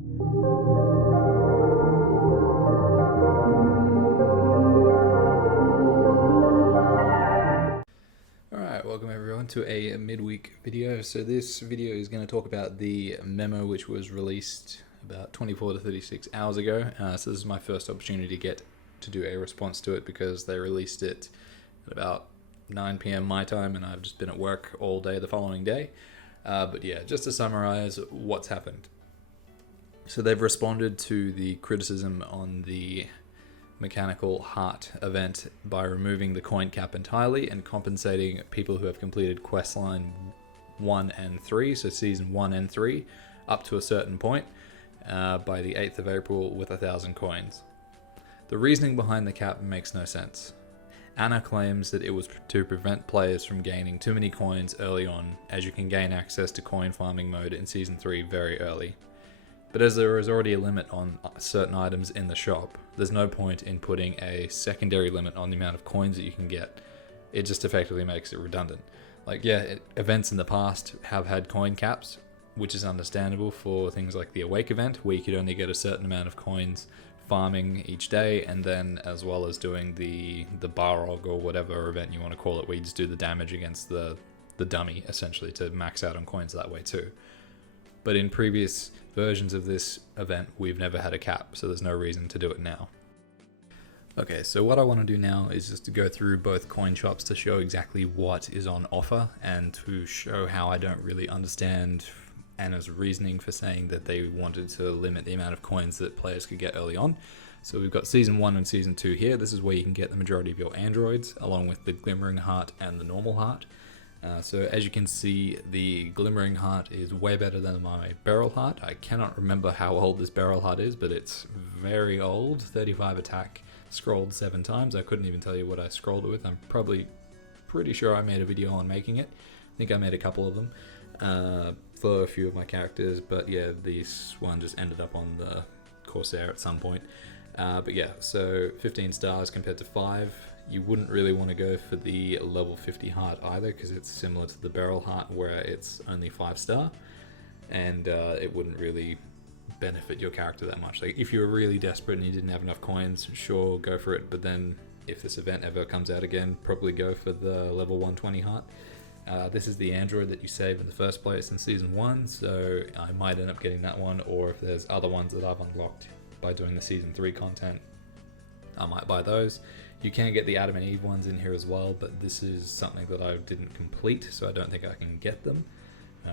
Alright, welcome everyone to a midweek video. So this video is going to talk about the memo which was released about 24 to 36 hours ago. So this is my first opportunity to do a response to it because they released it at about 9 PM my time and I've just been at work all day the following day. But yeah, just to summarize what's happened. So they've responded to the criticism on the mechanical heart event by removing the coin cap entirely and compensating people who have completed questline 1 and 3, so season 1 and 3, up to a certain point by the 8th of April with 1,000 coins. The reasoning behind the cap makes no sense. Anna claims that it was to prevent players from gaining too many coins early on, as you can gain access to coin farming mode in season 3 very early. But as there is already a limit on certain items in the shop, there's no point in putting a secondary limit on the amount of coins that you can get. It just effectively makes it redundant. Like, yeah, events in the past have had coin caps, which is understandable for things like the Awake event, where you could only get a certain amount of coins farming each day, and then as well as doing the Barog or whatever event you want to call it, where you just do the damage against the dummy, essentially, to max out on coins that way too. But in previous versions of this event, we've never had a cap, so there's no reason to do it now. Okay, so what I want to do now is just to go through both coin shops to show exactly what is on offer and to show how I don't really understand Anna's reasoning for saying that they wanted to limit the amount of coins that players could get early on. So we've got Season 1 and Season 2 here. This is where you can get the majority of your androids, along with the Glimmering Heart and the Normal Heart. So as you can see, the Glimmering Heart is way better than my Beryl Heart. I cannot remember how old this Beryl Heart is, but it's very old. 35 attack, scrolled 7 times. I couldn't even tell you what I scrolled it with. I'm probably pretty sure I made a video on making it. I think I made a couple of them for a few of my characters, but yeah, this one just ended up on the Corsair at some point. But yeah, so 15 stars compared to 5. You wouldn't really want to go for the level 50 heart either, because it's similar to the Beryl Heart where it's only 5 star, and it wouldn't really benefit your character that much. Like, if you were really desperate and you didn't have enough coins, sure, go for it, but then if this event ever comes out again, probably go for the level 120 heart. This is the android that you save in the first place in season 1, so I might end up getting that one, or if there's other ones that I've unlocked by doing the season 3 content, I might buy those. You can get the Adam and Eve ones in here as well, but this is something that I didn't complete, so I don't think I can get them,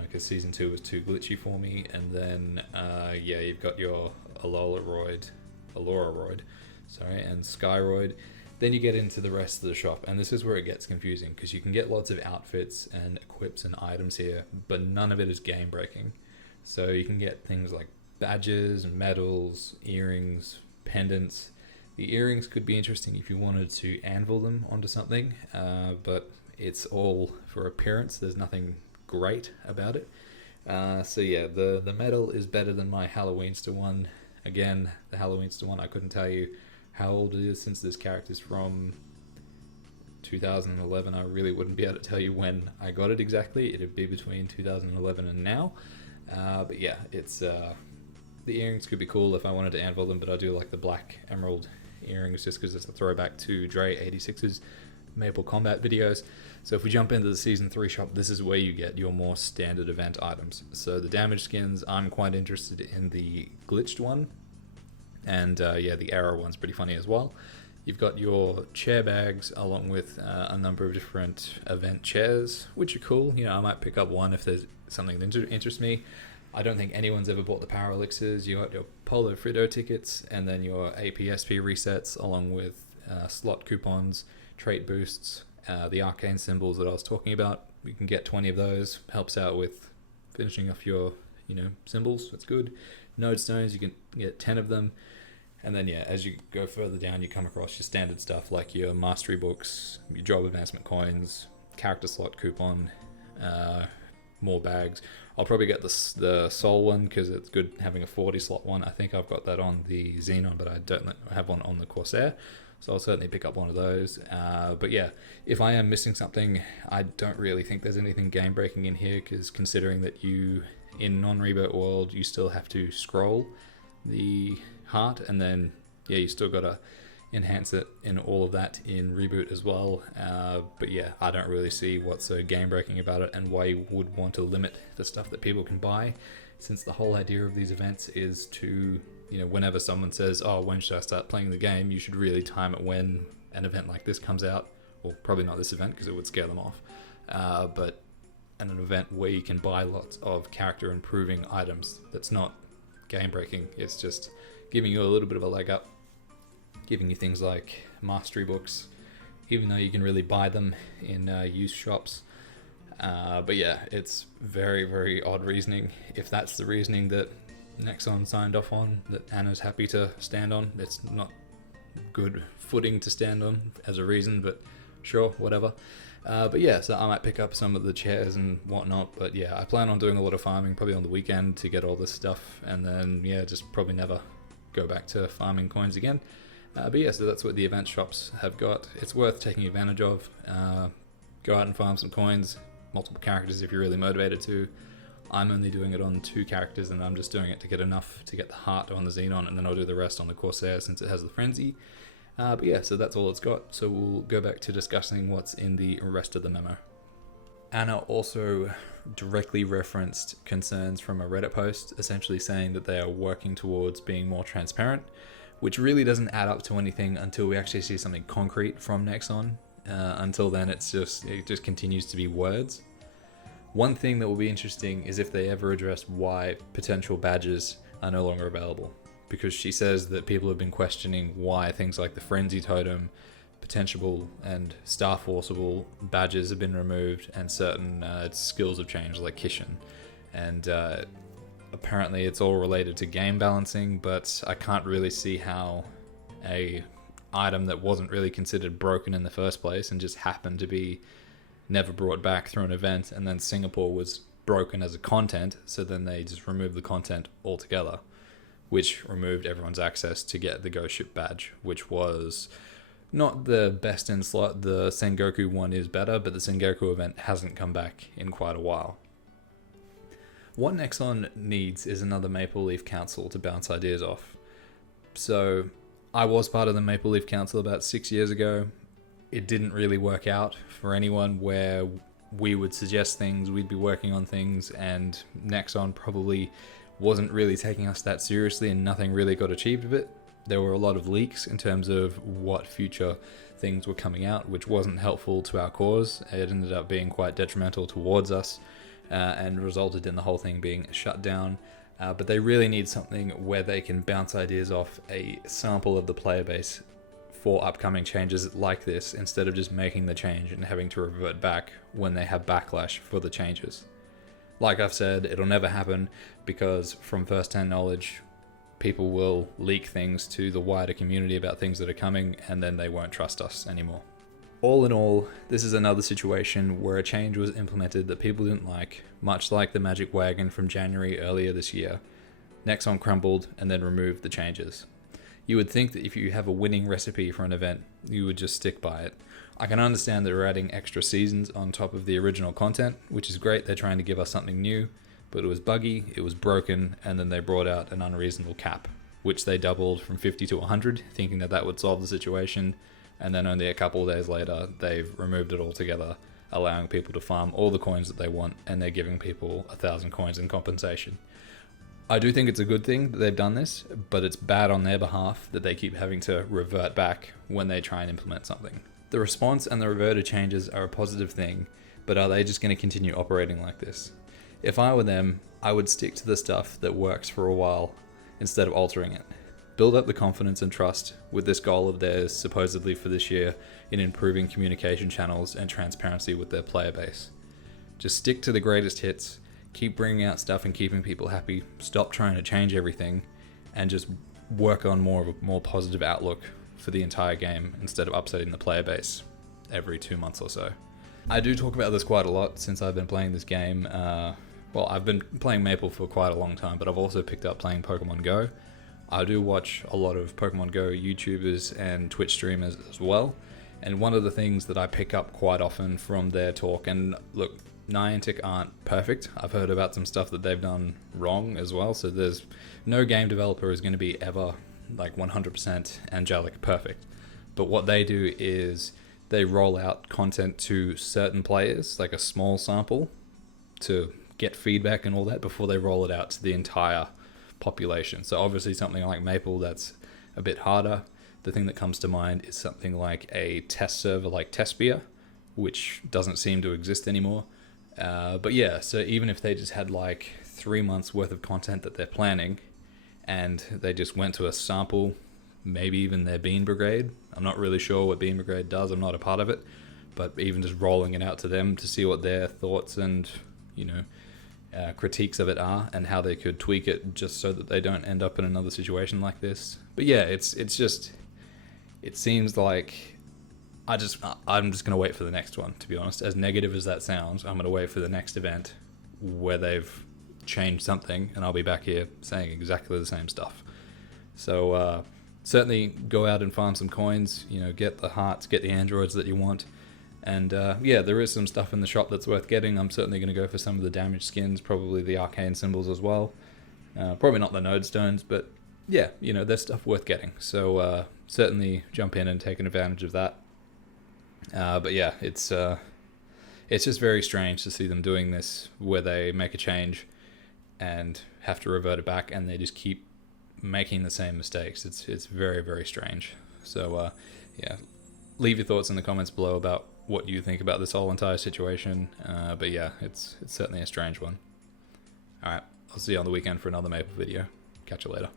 because season 2 was too glitchy for me. And then yeah, you've got your Aloroid, and Skyroid. Then you get into the rest of the shop, and this is where it gets confusing, because you can get lots of outfits and equips and items here, but none of it is game breaking. So you can get things like badges, medals, earrings, pendants. The earrings could be interesting if you wanted to anvil them onto something, but it's all for appearance. There's nothing great about it. So yeah, the medal is better than my Halloweenster one. Again, the Halloweenster one, I couldn't tell you how old it is, since this character's from 2011. I really wouldn't be able to tell you when I got it exactly. It'd be between 2011 and now. But yeah, it's the earrings could be cool if I wanted to anvil them, but I do like the black emerald earrings just because it's a throwback to Dre86's Maple Combat videos. So if we jump into the Season 3 shop, this is where you get your more standard event items. So the damage skins, I'm quite interested in the glitched one, and yeah, the arrow one's pretty funny as well. You've got your chair bags along with a number of different event chairs, which are cool. You know, I might pick up one if there's something that interests me. I don't think anyone's ever bought the Power Elixirs. You got your Polo Frito tickets, and then your APSP resets, along with slot coupons, trait boosts, the arcane symbols that I was talking about. You can get 20 of those. Helps out with finishing off your, symbols. That's good. Node stones, you can get 10 of them. And then yeah, as you go further down, you come across your standard stuff like your mastery books, your job advancement coins, character slot coupon, more bags. I'll probably get the Soul one because it's good having a 40 slot one. I think I've got that on the Xenon, but I don't have one on the Corsair, so I'll certainly pick up one of those. But yeah, if I am missing something, I don't really think there's anything game breaking in here, because considering that you in non-reboot world, you still have to scroll the heart, and then yeah, you still gotta enhance it in all of that in reboot as well. But yeah, I don't really see what's so game breaking about it and why you would want to limit the stuff that people can buy, since the whole idea of these events is to, you know, whenever someone says, oh, when should I start playing the game, you should really time it when an event like this comes out. Well, probably not this event because it would scare them off, but an event where you can buy lots of character improving items. That's not game breaking, it's just giving you a little bit of a leg up, giving you things like mastery books, even though you can really buy them in used shops. But yeah, it's very, very odd reasoning. If that's the reasoning that Nexon signed off on, that Anna's happy to stand on, it's not good footing to stand on as a reason, but sure, whatever. But yeah, so I might pick up some of the chairs and whatnot, but yeah, I plan on doing a lot of farming probably on the weekend to get all this stuff, and then yeah, just probably never go back to farming coins again. But yeah, so that's what the event shops have got. It's worth taking advantage of. Go out and farm some coins, multiple characters if you're really motivated to. I'm only doing it on 2 characters, and I'm just doing it to get enough to get the heart on the Xenon, and then I'll do the rest on the Corsair since it has the Frenzy. But yeah, so that's all it's got. So we'll go back to discussing what's in the rest of the memo. Anna also directly referenced concerns from a Reddit post, essentially saying that they are working towards being more transparent, which really doesn't add up to anything until we actually see something concrete from Nexon. Until then, it just continues to be words. One thing that will be interesting is if they ever address why potential badges are no longer available, because she says that people have been questioning why things like the Frenzy Totem, potentiable and Star Forceable badges have been removed, and certain skills have changed, like Kishin. And apparently it's all related to game balancing, but I can't really see how a item that wasn't really considered broken in the first place and just happened to be never brought back through an event, and then Singapore was broken as a content, so then they just removed the content altogether, which removed everyone's access to get the Ghost Ship badge, which was not the best in slot. The Sengoku one is better, but the Sengoku event hasn't come back in quite a while. What Nexon needs is another Maple Leaf Council to bounce ideas off. So I was part of the Maple Leaf Council about 6 years ago. It didn't really work out for anyone, where we would suggest things, we'd be working on things, and Nexon probably wasn't really taking us that seriously, and nothing really got achieved of it. There were a lot of leaks in terms of what future things were coming out, which wasn't helpful to our cause. It ended up being quite detrimental towards us, and resulted in the whole thing being shut down. But they really need something where they can bounce ideas off a sample of the player base for upcoming changes like this, instead of just making the change and having to revert back when they have backlash for the changes. Like I've said, it'll never happen because from first-hand knowledge, people will leak things to the wider community about things that are coming, and then they won't trust us anymore. All in all, this is another situation where a change was implemented that people didn't like, much like the Magic Wagon from January earlier this year. Nexon crumbled and then removed the changes. You would think that if you have a winning recipe for an event, you would just stick by it. I can understand that we're adding extra seasons on top of the original content, which is great. They're trying to give us something new, but it was buggy, it was broken, and then they brought out an unreasonable cap, which they doubled from 50 to 100, thinking that that would solve the situation, and then only a couple of days later, they've removed it altogether, allowing people to farm all the coins that they want, and they're giving people 1,000 coins in compensation. I do think it's a good thing that they've done this, but it's bad on their behalf that they keep having to revert back when they try and implement something. The response and the reverted changes are a positive thing, but are they just going to continue operating like this? If I were them, I would stick to the stuff that works for a while instead of altering it. Build up the confidence and trust with this goal of theirs, supposedly for this year, in improving communication channels and transparency with their player base. Just stick to the greatest hits, keep bringing out stuff and keeping people happy, stop trying to change everything, and just work on more of a more positive outlook for the entire game instead of upsetting the player base every 2 months or so. I do talk about this quite a lot since I've been playing this game. I've been playing Maple for quite a long time, but I've also picked up playing Pokemon Go. I do watch a lot of Pokemon Go YouTubers and Twitch streamers as well, and one of the things that I pick up quite often from their talk, and look, Niantic aren't perfect. I've heard about some stuff that they've done wrong as well, so there's no game developer is going to be ever like 100% angelic perfect. But what they do is they roll out content to certain players, like a small sample, to get feedback and all that before they roll it out to the entire population. So obviously something like Maple, that's a bit harder. The thing that comes to mind is something like a test server like Tespia, which doesn't seem to exist anymore. But yeah, so even if they just had like 3 months worth of content that they're planning, and they just went to a sample, maybe even their Bean Brigade. I'm not really sure what Bean Brigade does, I'm not a part of it, but even just rolling it out to them to see what their thoughts and, critiques of it are, and how they could tweak it just so that they don't end up in another situation like this. But yeah, it seems like I'm just going to wait for the next one, to be honest. As negative as that sounds, I'm going to wait for the next event where they've changed something, and I'll be back here saying exactly the same stuff. So certainly go out and farm some coins, get the hearts, get the androids that you want. And yeah, there is some stuff in the shop that's worth getting. I'm certainly going to go for some of the damaged skins, probably the arcane symbols as well. Probably not the node stones, but yeah, there's stuff worth getting. So certainly jump in and take an advantage of that. But yeah, it's just very strange to see them doing this, where they make a change and have to revert it back, and they just keep making the same mistakes. It's very, very strange. So yeah, leave your thoughts in the comments below about what you think about this whole entire situation. But yeah, it's certainly a strange one. Alright, I'll see you on the weekend for another Maple video. Catch you later.